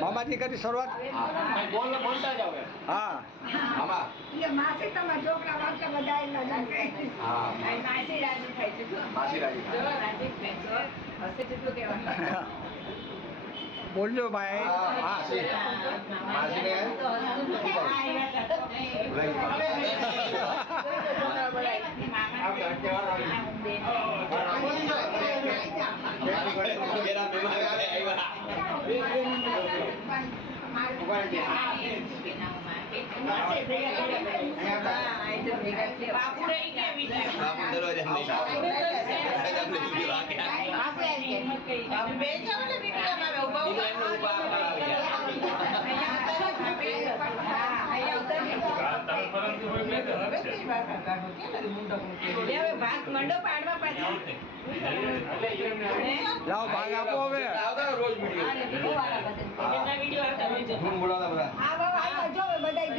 મામાથી કરી શરૂઆત. હા માસી તમારા છોકરા વાંચે બધા માસી રાજી થાય છે. બોલજો ભાઈ. હા લાવો ભાગ આપો હવે. બધા